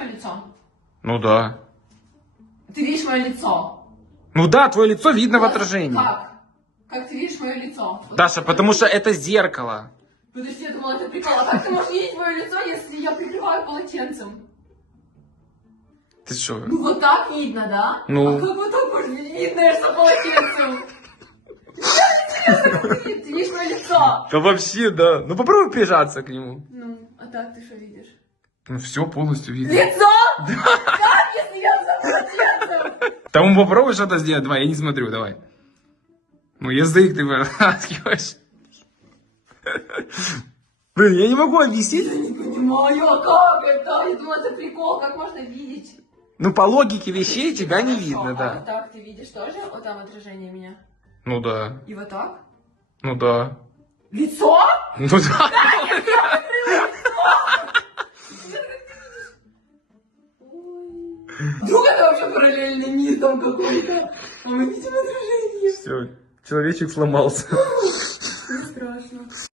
мое лицо? Ну да. Ты видишь мое лицо? Ну да, твое лицо видно в Вот отражении. Как? Как ты видишь мое лицо? Вот Даша, потому что это зеркало. Подожди, я думала, это прикол. А как ты можешь видеть мое лицо, если я прикрываю полотенцем? Ты что? Ну вот так видно, да? Ну. А как вот так может быть видно, я за полотенцем? Интересно, как ты видишь? Ты видишь мое лицо? Да вообще, да. Ну попробуй прижаться к нему. Ну, а так ты что видишь? Ну все полностью видно. Лицо? Да. Как, если я за полотенцем? Там попробуй что-то сделать. Давай, я не смотрю, давай. Ну язык ты вытаскиваешь. Блин, я не могу объяснить. Я не понимаю, а как это? Я думала, это прикол, как можно видеть? Ну по логике вещей тебя не Хорошо, видно, а да. вот так ты видишь тоже? Вот там отражение меня. Ну да. И вот так? Ну да. Лицо? Ну да. Вдруг это вообще параллельный мир там какой-то? А мы видим отражение. Все, человечек сломался. Не страшно.